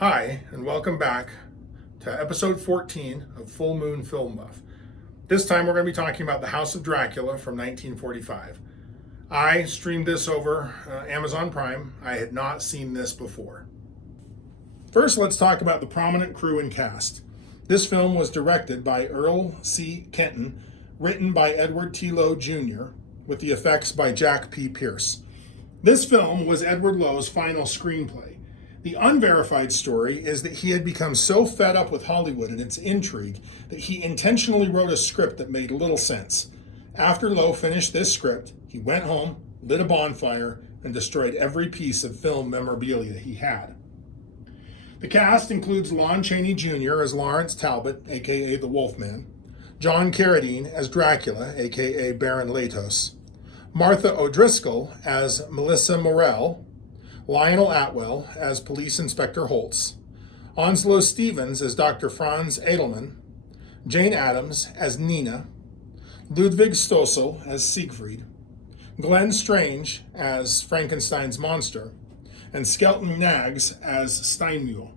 Hi, and welcome back to episode 14 of Full Moon Film Buff. This time we're going to be talking about The House of Dracula from 1945. I streamed this over Amazon Prime. I had not seen this before. First, let's talk about the prominent crew and cast. This film was directed by Earl C. Kenton, written by Edward T. Lowe Jr., with the effects by Jack P. Pierce. This film was Edward Lowe's final screenplay. The unverified story is that he had become so fed up with Hollywood and its intrigue that he intentionally wrote a script that made little sense. After Lowe finished this script, he went home, lit a bonfire, and destroyed every piece of film memorabilia he had. The cast includes Lon Chaney Jr. as Lawrence Talbot, aka the Wolfman, John Carradine as Dracula, aka Baron Latos, Martha O'Driscoll as Melissa Morell, Lionel Atwell as Police Inspector Holtz, Onslow Stevens as Dr. Franz Edelman, Jane Addams as Nina, Ludwig Stossel as Siegfried, Glenn Strange as Frankenstein's monster, and Skelton Nags as Steinmule.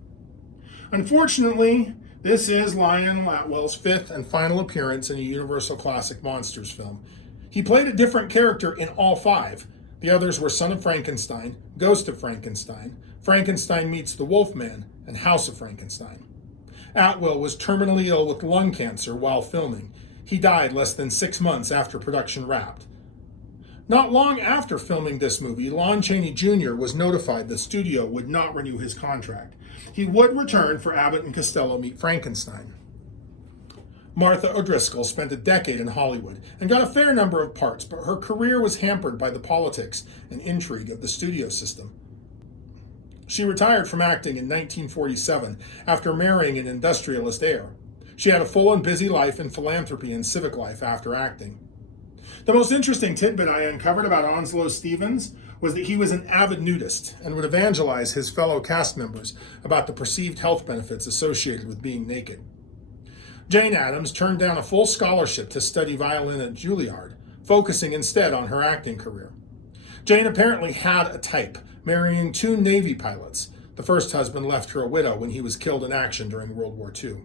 Unfortunately, this is Lionel Atwell's fifth and final appearance in a Universal Classic Monsters film. He played a different character in all five. The others were Son of Frankenstein, Ghost of Frankenstein, Frankenstein Meets the Wolfman, and House of Frankenstein. Atwell was terminally ill with lung cancer while filming. He died less than 6 months after production wrapped. Not long after filming this movie, Lon Chaney Jr. was notified the studio would not renew his contract. He would return for Abbott and Costello Meet Frankenstein. Martha O'Driscoll spent a decade in Hollywood and got a fair number of parts, but her career was hampered by the politics and intrigue of the studio system. She retired from acting in 1947 after marrying an industrialist heir. She had a full and busy life in philanthropy and civic life after acting. The most interesting tidbit I uncovered about Onslow Stevens was that he was an avid nudist and would evangelize his fellow cast members about the perceived health benefits associated with being naked. Jane Addams turned down a full scholarship to study violin at Juilliard, focusing instead on her acting career. Jane apparently had a type, marrying 2 Navy pilots. The first husband left her a widow when he was killed in action during World War II.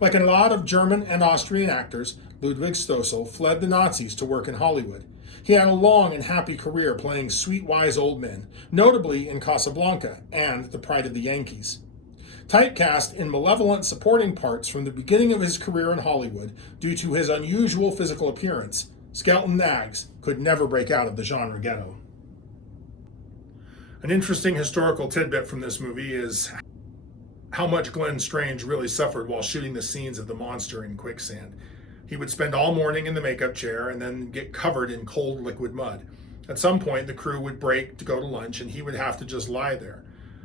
Like a lot of German and Austrian actors, Ludwig Stossel fled the Nazis to work in Hollywood. He had a long and happy career playing sweet-wise old men, notably in Casablanca and The Pride of the Yankees. Typecast in malevolent supporting parts from the beginning of his career in Hollywood due to his unusual physical appearance, Skelton Nags could never break out of the genre ghetto. An interesting historical tidbit from this movie is how much Glenn Strange really suffered while shooting the scenes of the monster in quicksand. He would spend all morning in the makeup chair and then get covered in cold liquid mud. At some point, the crew would break to go to lunch and he would have to just lie there.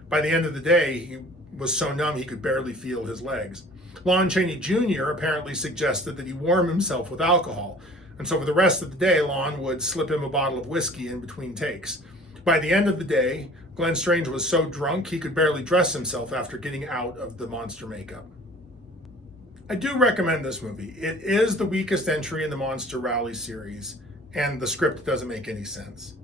By the end of the day, he was so numb he could barely feel his legs. Lon Chaney Jr. apparently suggested that he warm himself with alcohol, and so for the rest of the day, Lon would slip him a bottle of whiskey in between takes. By the end of the day, Glenn Strange was so drunk he could barely dress himself after getting out of the monster makeup. I do recommend this movie. It is the weakest entry in the Monster Rally series, and the script doesn't make any sense.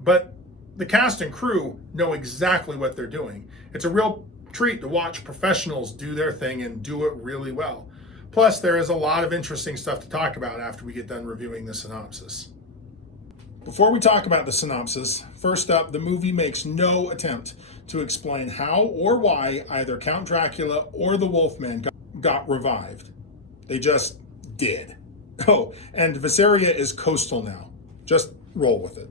But the cast and crew know exactly what they're doing. It's a real treat to watch professionals do their thing and do it really well. Plus, there is a lot of interesting stuff to talk about after we get done reviewing the synopsis. Before we talk about the synopsis, first up, the movie makes no attempt to explain how or why either Count Dracula or the Wolfman got revived. They just did. Oh, and Visaria is coastal now. Just roll with it.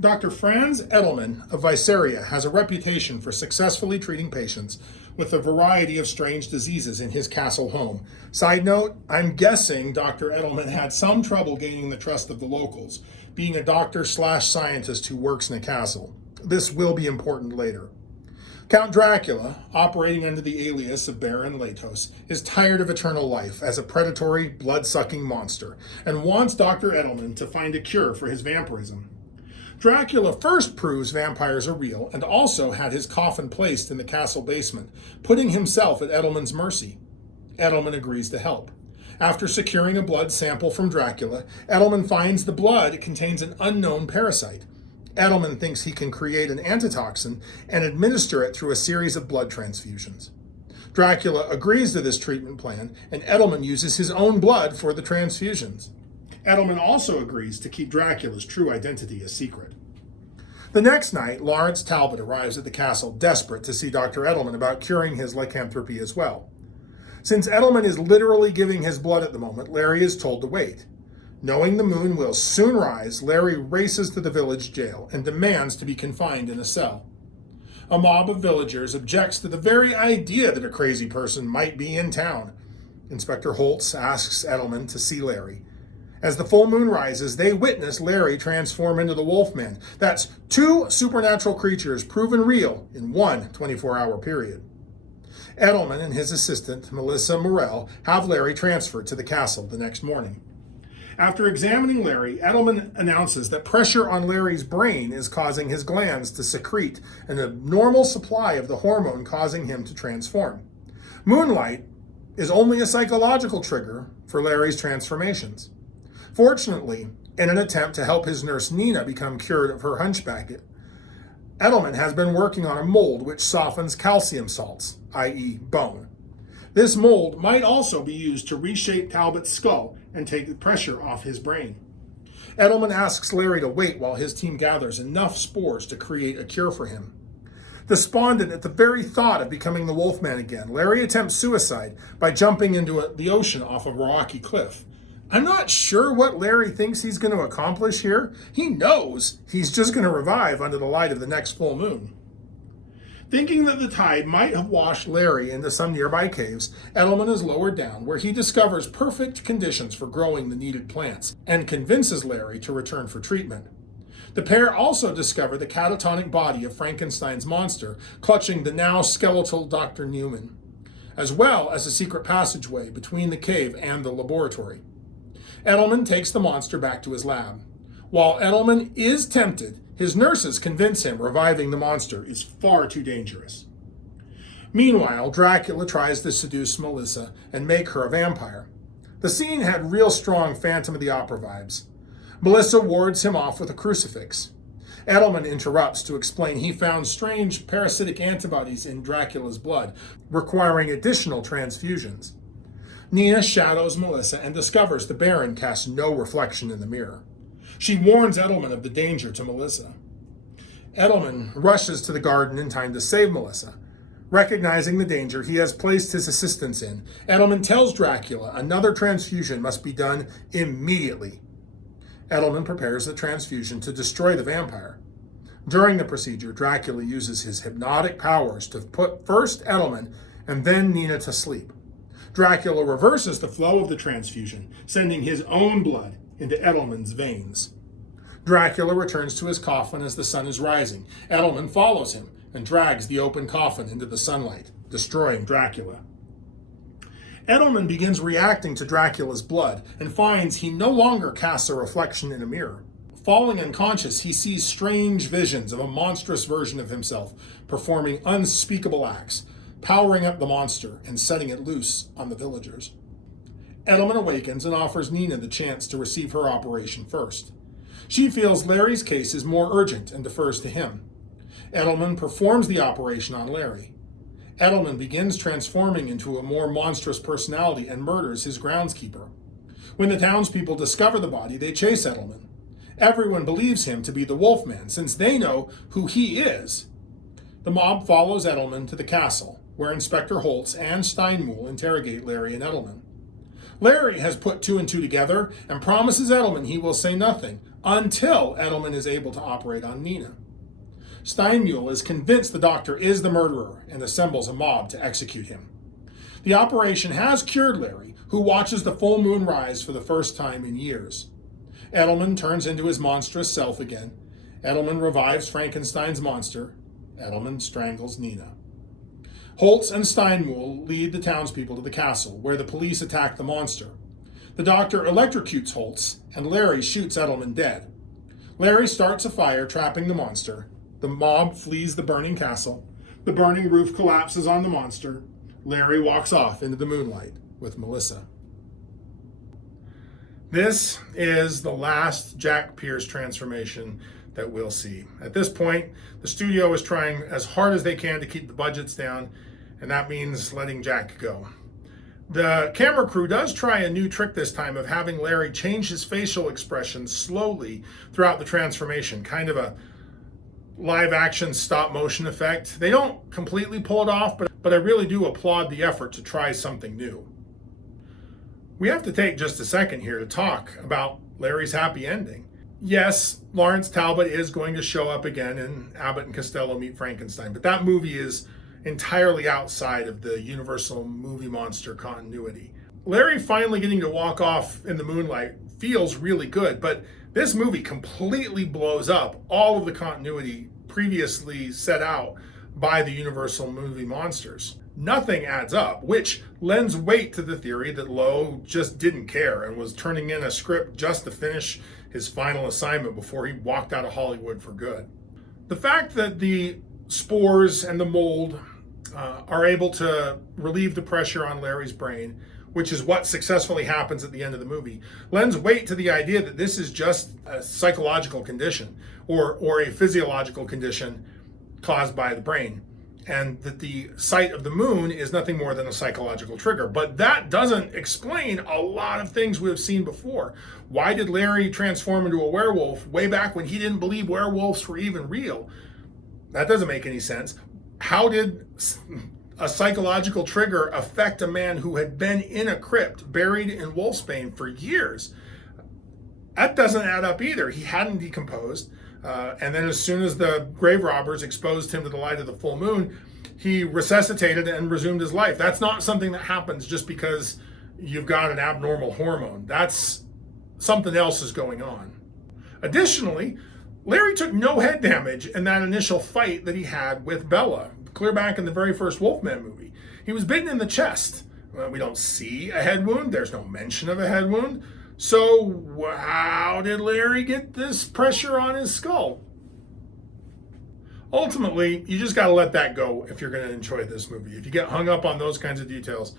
Dr. Franz Edelman of Visaria has a reputation for successfully treating patients with a variety of strange diseases in his castle home. Side note, I'm guessing Dr. Edelman had some trouble gaining the trust of the locals, being a doctor/scientist who works in a castle. This will be important later. Count Dracula, operating under the alias of Baron Latos, is tired of eternal life as a predatory, blood-sucking monster and wants Dr. Edelman to find a cure for his vampirism. Dracula first proves vampires are real and also had his coffin placed in the castle basement, putting himself at Edelman's mercy. Edelman agrees to help. After securing a blood sample from Dracula, Edelman finds the blood contains an unknown parasite. Edelman thinks he can create an antitoxin and administer it through a series of blood transfusions. Dracula agrees to this treatment plan, and Edelman uses his own blood for the transfusions. Edelman also agrees to keep Dracula's true identity a secret. The next night, Lawrence Talbot arrives at the castle, desperate to see Dr. Edelman about curing his lycanthropy as well. Since Edelman is literally giving his blood at the moment, Larry is told to wait. Knowing the moon will soon rise, Larry races to the village jail and demands to be confined in a cell. A mob of villagers objects to the very idea that a crazy person might be in town. Inspector Holtz asks Edelman to see Larry. As the full moon rises, they witness Larry transform into the Wolfman. That's 2 supernatural creatures proven real in one 24-hour period. Edelman and his assistant, Melissa Morell, have Larry transferred to the castle the next morning. After examining Larry, Edelman announces that pressure on Larry's brain is causing his glands to secrete an abnormal supply of the hormone causing him to transform. Moonlight is only a psychological trigger for Larry's transformations. Fortunately, in an attempt to help his nurse Nina become cured of her hunchback, Edelman has been working on a mold which softens calcium salts, i.e. bone. This mold might also be used to reshape Talbot's skull and take the pressure off his brain. Edelman asks Larry to wait while his team gathers enough spores to create a cure for him. Despondent at the very thought of becoming the Wolfman again, Larry attempts suicide by jumping into the ocean off of a rocky cliff. I'm not sure what Larry thinks he's going to accomplish here. He knows he's just going to revive under the light of the next full moon. Thinking that the tide might have washed Larry into some nearby caves, Edelman is lowered down, where he discovers perfect conditions for growing the needed plants and convinces Larry to return for treatment. The pair also discover the catatonic body of Frankenstein's monster, clutching the now skeletal Dr. Newman, as well as a secret passageway between the cave and the laboratory. Edelman takes the monster back to his lab. While Edelman is tempted, his nurses convince him reviving the monster is far too dangerous. Meanwhile, Dracula tries to seduce Melissa and make her a vampire. The scene had real strong Phantom of the Opera vibes. Melissa wards him off with a crucifix. Edelman interrupts to explain he found strange parasitic antibodies in Dracula's blood, requiring additional transfusions. Nina shadows Melissa and discovers the Baron casts no reflection in the mirror. She warns Edelman of the danger to Melissa. Edelman rushes to the garden in time to save Melissa. Recognizing the danger he has placed his assistants in, Edelman tells Dracula another transfusion must be done immediately. Edelman prepares the transfusion to destroy the vampire. During the procedure, Dracula uses his hypnotic powers to put first Edelman and then Nina to sleep. Dracula reverses the flow of the transfusion, sending his own blood into Edelman's veins. Dracula returns to his coffin as the sun is rising. Edelman follows him and drags the open coffin into the sunlight, destroying Dracula. Edelman begins reacting to Dracula's blood and finds he no longer casts a reflection in a mirror. Falling unconscious, he sees strange visions of a monstrous version of himself performing unspeakable acts, powering up the monster and setting it loose on the villagers. Edelman awakens and offers Nina the chance to receive her operation first. She feels Larry's case is more urgent and defers to him. Edelman performs the operation on Larry. Edelman begins transforming into a more monstrous personality and murders his groundskeeper. When the townspeople discover the body, they chase Edelman. Everyone believes him to be the Wolfman, since they know who he is. The mob follows Edelman to the castle, where Inspector Holtz and Steinmuhl interrogate Larry and Edelman. Larry has put 2 and 2 together and promises Edelman he will say nothing until Edelman is able to operate on Nina. Steinmuhl is convinced the doctor is the murderer and assembles a mob to execute him. The operation has cured Larry, who watches the full moon rise for the first time in years. Edelman turns into his monstrous self again. Edelman revives Frankenstein's monster. Edelman strangles Nina. Holtz and Steinmuhl lead the townspeople to the castle, where the police attack the monster. The doctor electrocutes Holtz, and Larry shoots Edelman dead. Larry starts a fire, trapping the monster. The mob flees the burning castle. The burning roof collapses on the monster. Larry walks off into the moonlight with Melissa. This is the last Jack Pierce transformation that we'll see. At this point, the studio is trying as hard as they can to keep the budgets down, and that means letting Jack go. The camera crew does try a new trick this time of having Larry change his facial expression slowly throughout the transformation, kind of a live action stop motion effect. They don't completely pull it off, but I really do applaud the effort to try something new. We have to take just a second here to talk about Larry's happy ending. Yes, Lawrence Talbot is going to show up again in Abbott and Costello Meet Frankenstein, but that movie is entirely outside of the Universal movie monster continuity. Larry finally getting to walk off in the moonlight feels really good, but this movie completely blows up all of the continuity previously set out by the Universal movie monsters. Nothing adds up, which lends weight to the theory that Lowe just didn't care and was turning in a script just to finish his final assignment before he walked out of Hollywood for good. The fact that the spores and the mold are able to relieve the pressure on Larry's brain, which is what successfully happens at the end of the movie, lends weight to the idea that this is just a psychological condition or a physiological condition caused by the brain, and that the sight of the moon is nothing more than a psychological trigger. But that doesn't explain a lot of things we've seen before. Why did Larry transform into a werewolf way back when he didn't believe werewolves were even real? That doesn't make any sense. How did a psychological trigger affect a man who had been in a crypt buried in wolfsbane for years? That doesn't add up either. He hadn't decomposed. And then as soon as the grave robbers exposed him to the light of the full moon, he resuscitated and resumed his life. That's not something that happens just because you've got an abnormal hormone. That's something else is going on. Additionally, Larry took no head damage in that initial fight that he had with Bella, clear back in the very first Wolfman movie. He was bitten in the chest. We don't see a head wound. There's no mention of a head wound. So how did Larry get this pressure on his skull? Ultimately, you just got to let that go if you're going to enjoy this movie. If you get hung up on those kinds of details,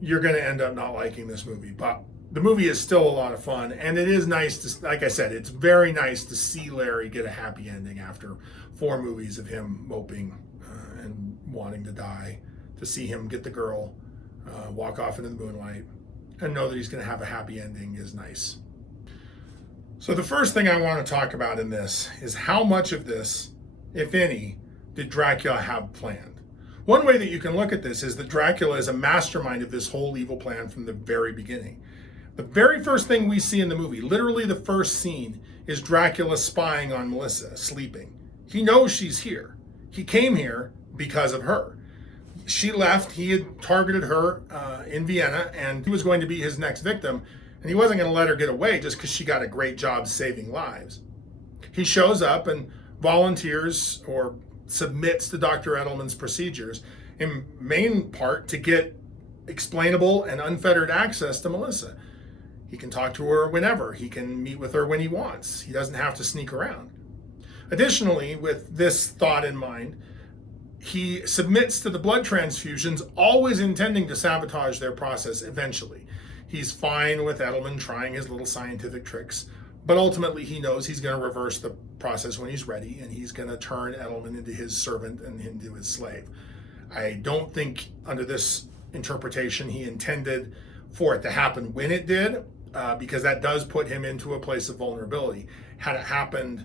you're going to end up not liking this movie. But the movie is still a lot of fun, and it is nice to, like I said, it's very nice to see Larry get a happy ending after 4 movies of him moping and wanting to die, to see him get the girl, walk off into the moonlight, and know that he's going to have a happy ending is nice. So the first thing I want to talk about in this is how much of this, if any, did Dracula have planned? One way that you can look at this is that Dracula is a mastermind of this whole evil plan from the very beginning. The very first thing we see in the movie, literally the first scene, is Dracula spying on Melissa, sleeping. He knows she's here. He came here because of her. She left, he had targeted her in Vienna, and he was going to be his next victim, and he wasn't going to let her get away just because she got a great job saving lives. He shows up and volunteers or submits to Dr. Edelman's procedures, in main part to get explainable and unfettered access to Melissa. He can talk to her whenever. He can meet with her when he wants. He doesn't have to sneak around. Additionally, with this thought in mind, he submits to the blood transfusions, always intending to sabotage their process eventually. He's fine with Edelman trying his little scientific tricks, but ultimately he knows he's going to reverse the process when he's ready, and he's going to turn Edelman into his servant and into his slave. I don't think under this interpretation he intended for it to happen when it did, because that does put him into a place of vulnerability. Had it happened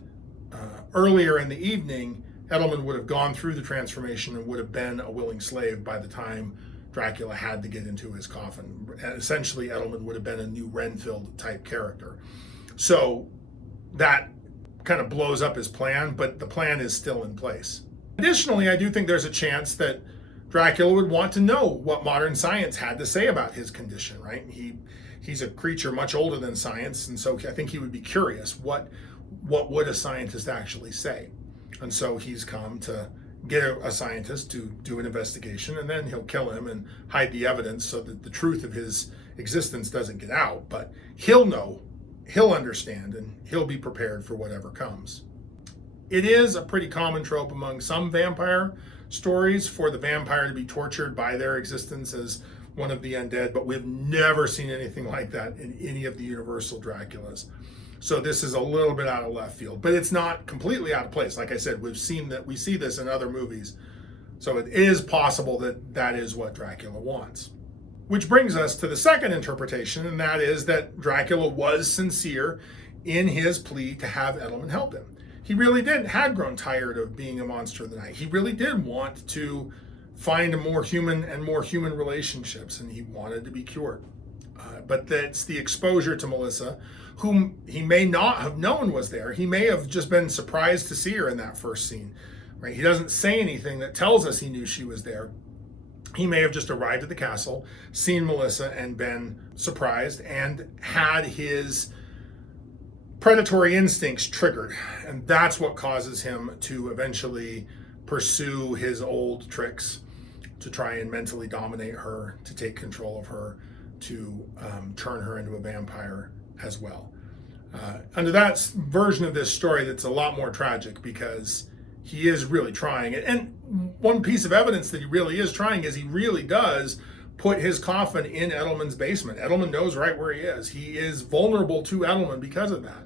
earlier in the evening, Edelman would have gone through the transformation and would have been a willing slave by the time Dracula had to get into his coffin. Essentially, Edelman would have been a new Renfield type character. So that kind of blows up his plan, but the plan is still in place. Additionally, I do think there's a chance that Dracula would want to know what modern science had to say about his condition, right? He's a creature much older than science, and so I think he would be curious, what would a scientist actually say? And so he's come to get a scientist to do an investigation, and then he'll kill him and hide the evidence so that the truth of his existence doesn't get out. But he'll know, he'll understand, and he'll be prepared for whatever comes. It is a pretty common trope among some vampire stories for the vampire to be tortured by their existence as one of the undead, but we've never seen anything like that in any of the Universal Draculas. So this is a little bit out of left field, but it's not completely out of place. Like I said, we see this in other movies. So it is possible that that is what Dracula wants. Which brings us to the second interpretation, and that is that Dracula was sincere in his plea to have Edelman help him. He really had grown tired of being a monster of the night. He really did want to find more human relationships, and he wanted to be cured. But that's the exposure to Melissa, whom he may not have known was there. He may have just been surprised to see her in that first scene. Right? He doesn't say anything that tells us he knew she was there. He may have just arrived at the castle, seen Melissa, and been surprised and had his predatory instincts triggered. And that's what causes him to eventually pursue his old tricks, to try and mentally dominate her, to take control of her, to turn her into a vampire as well. Under that version of this story, that's a lot more tragic, because he is really trying it. And one piece of evidence that he really is trying is he really does put his coffin in Edelman's basement. Edelman knows right where he is. He is vulnerable to Edelman because of that.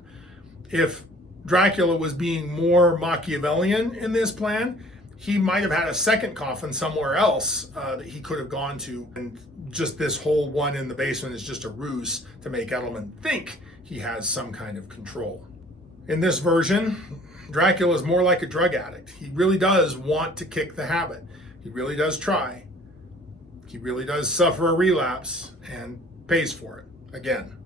If Dracula was being more Machiavellian in this plan, he might have had a second coffin somewhere else that he could have gone to. And just this whole one in the basement is just a ruse to make Edelman think he has some kind of control. In this version, Dracula is more like a drug addict. He really does want to kick the habit. He really does try. He really does suffer a relapse and pays for it again.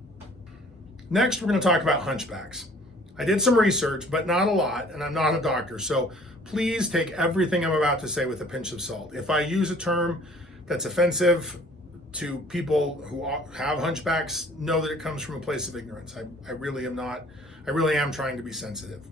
Next, we're going to talk about hunchbacks. I did some research, but not a lot, and I'm not a doctor, so please take everything I'm about to say with a pinch of salt. If I use a term that's offensive to people who have hunchbacks, know that it comes from a place of ignorance. I really am trying to be sensitive.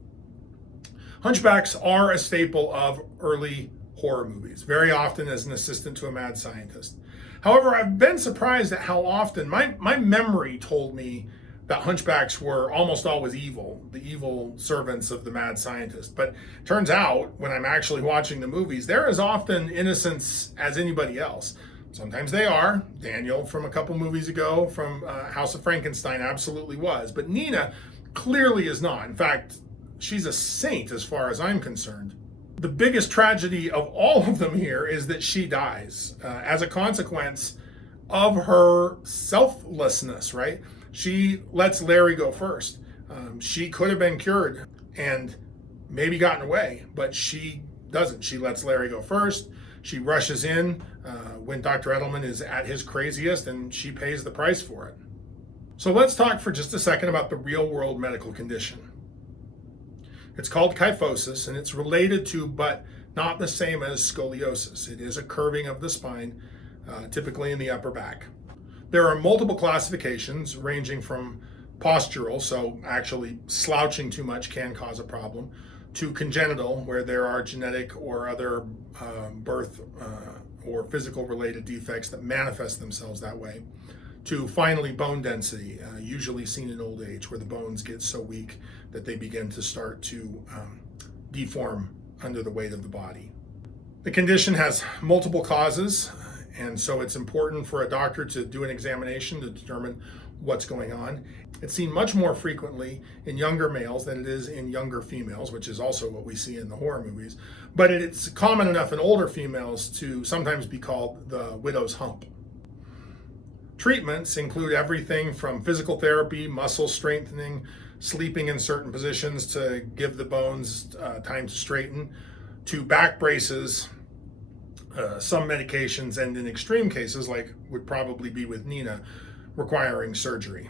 Hunchbacks are a staple of early horror movies, very often as an assistant to a mad scientist. However, I've been surprised at how often my memory told me that hunchbacks were almost always evil, the evil servants of the mad scientist. But turns out, when I'm actually watching the movies, they're as often innocents as anybody else. Sometimes they are. Daniel from a couple movies ago from House of Frankenstein absolutely was. But Nina clearly is not. In fact, she's a saint as far as I'm concerned. The biggest tragedy of all of them here is that she dies as a consequence of her selflessness, right? She lets Larry go first. She could have been cured and maybe gotten away, but she doesn't. She lets Larry go first. She rushes in when Dr. Edelman is at his craziest, and she pays the price for it. So let's talk for just a second about the real-world medical condition. It's called kyphosis, and it's related to, but not the same as scoliosis. It is a curving of the spine, typically in the upper back. There are multiple classifications ranging from postural, so actually slouching too much can cause a problem, to congenital, where there are genetic or other birth or physical related defects that manifest themselves that way, to finally bone density, usually seen in old age, where the bones get so weak that they begin to start to deform under the weight of the body. The condition has multiple causes, and so it's important for a doctor to do an examination to determine what's going on. It's seen much more frequently in younger males than it is in younger females, which is also what we see in the horror movies. But it's common enough in older females to sometimes be called the widow's hump. Treatments include everything from physical therapy, muscle strengthening, sleeping in certain positions to give the bones time to straighten, to back braces, some medications, and in extreme cases, like would probably be with Nina, requiring surgery.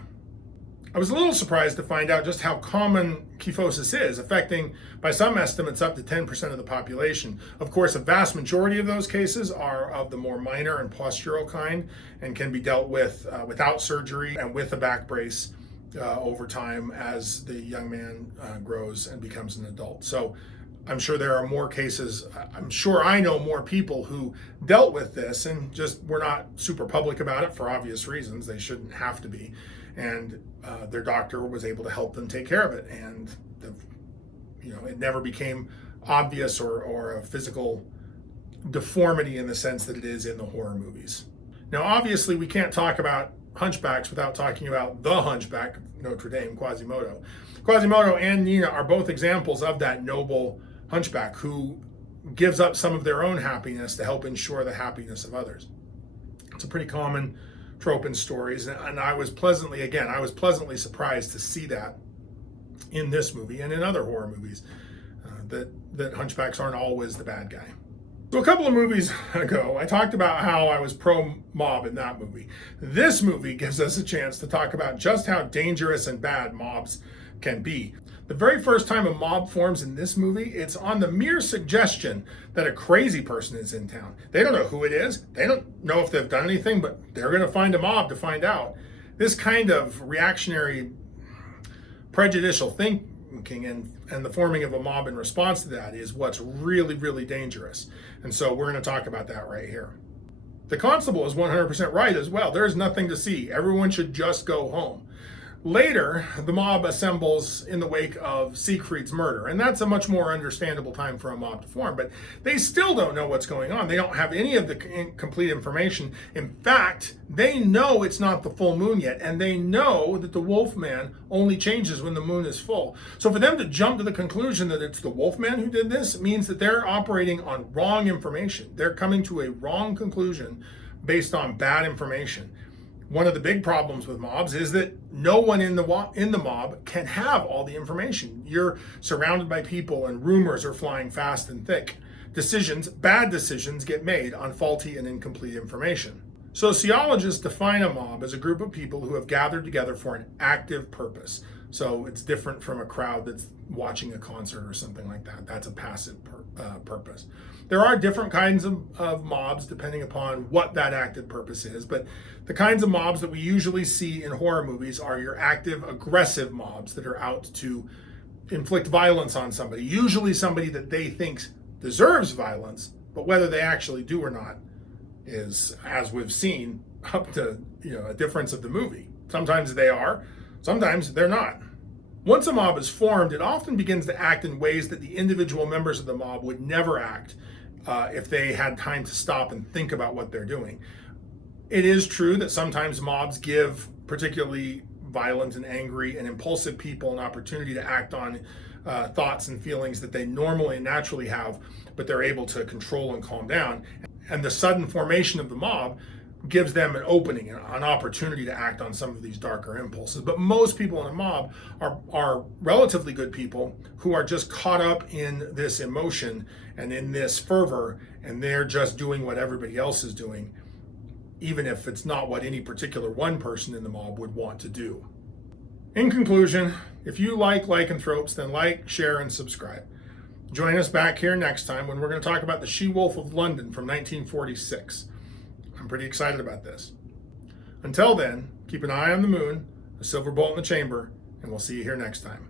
I was a little surprised to find out just how common kyphosis is, affecting, by some estimates, up to 10% of the population. Of course, a vast majority of those cases are of the more minor and postural kind and can be dealt with without surgery and with a back brace over time as the young man grows and becomes an adult. So I'm sure there are more cases. I'm sure I know more people who dealt with this and just were not super public about it for obvious reasons. They shouldn't have to be. And their doctor was able to help them take care of it. And it never became obvious or a physical deformity in the sense that it is in the horror movies. Now, obviously, we can't talk about hunchbacks without talking about the hunchback of Notre Dame, Quasimodo. Quasimodo and Nina are both examples of that noble hunchback who gives up some of their own happiness to help ensure the happiness of others. It's a pretty common trope in stories, and I was pleasantly surprised to see that in this movie and in other horror movies, that hunchbacks aren't always the bad guy. So a couple of movies ago, I talked about how I was pro-mob in that movie. This movie gives us a chance to talk about just how dangerous and bad mobs can be. The very first time a mob forms in this movie, it's on the mere suggestion that a crazy person is in town. They don't know who it is. They don't know if they've done anything, but they're going to find a mob to find out. This kind of reactionary, prejudicial thinking and the forming of a mob in response to that is what's really, really dangerous. And so we're going to talk about that right here. The constable is 100% right as well. There's nothing to see. Everyone should just go home. Later, the mob assembles in the wake of Siegfried's murder, and that's a much more understandable time for a mob to form, but they still don't know what's going on. They don't have any of the complete information. In fact, they know it's not the full moon yet, and they know that the Wolfman only changes when the moon is full. So for them to jump to the conclusion that it's the Wolfman who did this means that they're operating on wrong information. They're coming to a wrong conclusion based on bad information. One of the big problems with mobs is that no one in the mob can have all the information. You're surrounded by people and rumors are flying fast and thick. Bad decisions get made on faulty and incomplete information. Sociologists define a mob as a group of people who have gathered together for an active purpose. So it's different from a crowd that's watching a concert or something like that. That's a passive purpose. There are different kinds of mobs depending upon what that active purpose is, but the kinds of mobs that we usually see in horror movies are your active, aggressive mobs that are out to inflict violence on somebody, usually somebody that they think deserves violence, but whether they actually do or not is, as we've seen, up to a difference of the movie. Sometimes they are, sometimes they're not. Once a mob is formed, it often begins to act in ways that the individual members of the mob would never act if they had time to stop and think about what they're doing. It is true that sometimes mobs give particularly violent and angry and impulsive people an opportunity to act on thoughts and feelings that they normally and naturally have, but they're able to control and calm down. And the sudden formation of the mob gives them an opening, an opportunity to act on some of these darker impulses. But most people in a mob are relatively good people who are just caught up in this emotion and in this fervor, and they're just doing what everybody else is doing, even if it's not what any particular one person in the mob would want to do. In conclusion, if you like lycanthropes, then like, share, and subscribe. Join us back here next time when we're going to talk about the She-Wolf of London from 1946. I'm pretty excited about this. Until then, keep an eye on the moon, a silver bolt in the chamber, and we'll see you here next time.